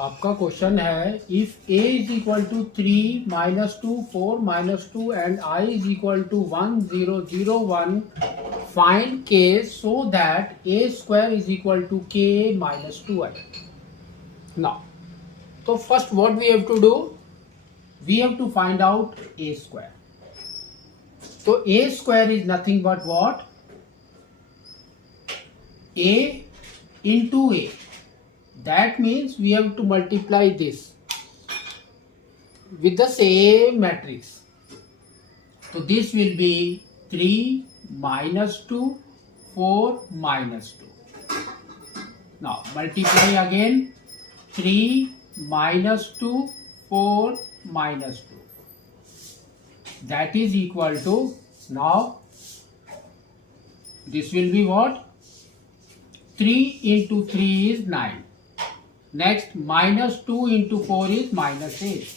आपका क्वेश्चन है if a is equal to 3 -2 4 -2 and I is equal to 1 0 0 1 find k so that a square is equal to k minus 2i. Now, so first what we have to do, we have to find out a square. So a square is nothing but what? A into a. That means we have to multiply this with the same matrix. So this will be 3 minus 2 4 minus 2. Now multiply again 3 minus 2 4 minus 2. That is equal to, now this will be what? 3 into 3 is 9. Next, minus 2 into 4 is minus 8.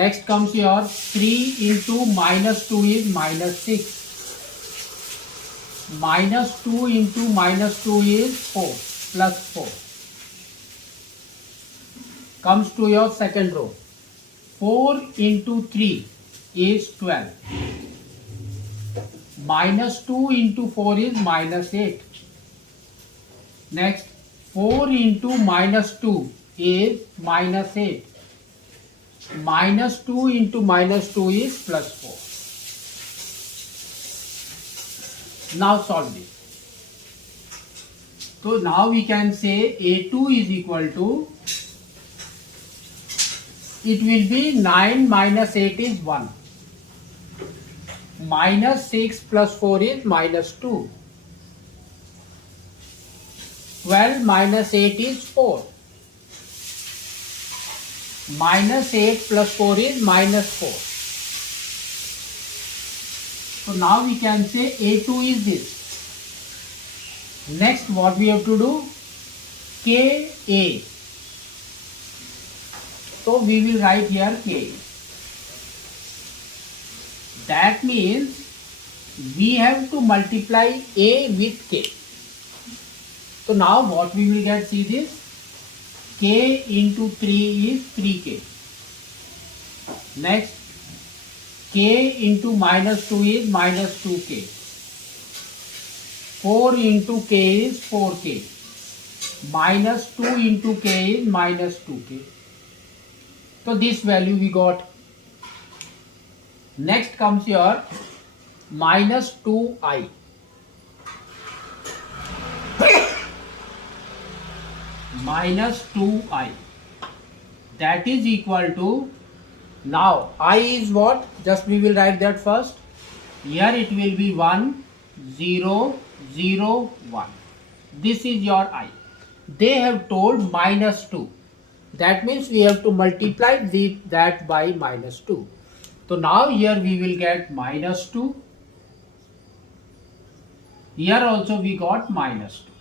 Next comes your 3 into minus 2 is minus 6. Minus 2 into minus 2 is 4 plus 4. Comes to your second row. 4 into 3 is 12. Minus 2 into 4 is minus 8. Next, 4 into minus 2 is minus 8. Minus 2 into minus 2 is plus 4. Now solve this. So now we can say A2 is equal to, it will be 9 minus 8 is 1. Minus 6 plus 4 is minus 2. 12 minus 8 is 4. Minus 8 plus 4 is minus 4. So now we can say A2 is this. Next what we have to do? KA. So we will write here K. That means we have to multiply A with K. So now what we will get, see this, k into 3 is 3k. Next, k into minus 2 is minus 2k. 4 into k is 4k. Minus 2 into k is minus 2k. So this value we got. Next comes your minus 2i. Minus 2i, that is equal to, now I is what? Just we will write that first. Here it will be 1 0 0 1. This is your I. They have told minus 2. That means we have to multiply that by minus 2. So now here we will get minus 2. Here also we got minus 2.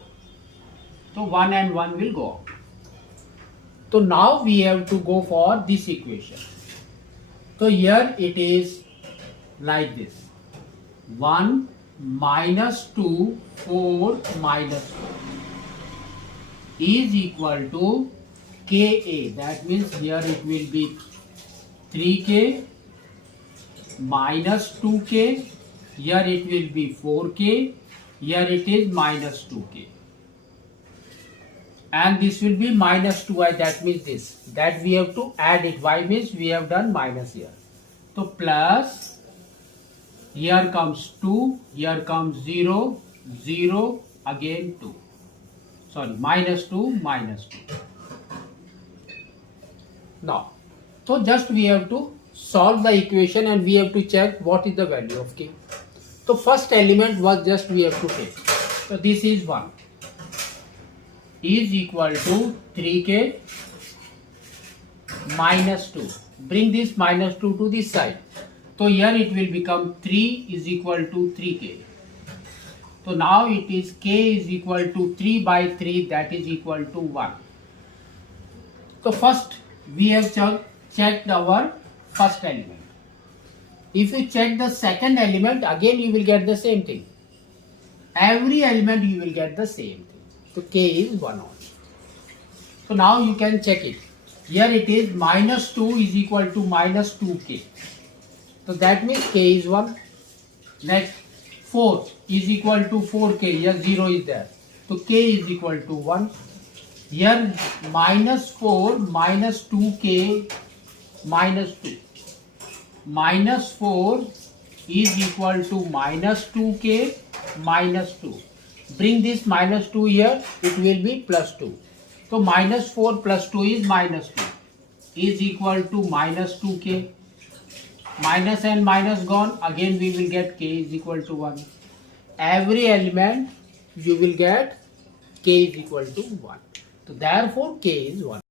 So 1 and 1 will go out. So now we have to go for this equation. So here it is like this. 1 minus 2 4 minus 4 is equal to KA. That means here it will be 3K minus 2K. Here it will be 4K. Here it is minus 2K. And this will be minus 2i, that means this. That we have to add it. Why means we have done minus here. So plus, here comes 2, here comes 0, 0, again 2. Sorry, minus 2, minus 2. Now, so just we have to solve the equation and we have to check what is the value of k. So first element was just we have to take. So this is 1. Is equal to 3k minus 2. Bring this minus 2 to this side. So here it will become 3 is equal to 3k. So now it is k is equal to 3 by 3, that is equal to 1. So first we have checked our first element. If you check the second element, again you will get the same thing. Every element you will get the same thing. So k is 1 only. So now you can check it. Here it is minus 2 is equal to minus 2k. So that means k is 1. Next 4 is equal to 4k. Here 0 is there. So k is equal to 1. Here minus 4 minus 2k minus 2. Minus 4 is equal to minus 2k minus 2. Bring this minus 2 here, it will be plus 2. So minus 4 plus 2 is minus 2 is equal to minus 2k. Minus and minus gone, again we will get k is equal to 1. Every element you will get k is equal to 1. So therefore k is 1.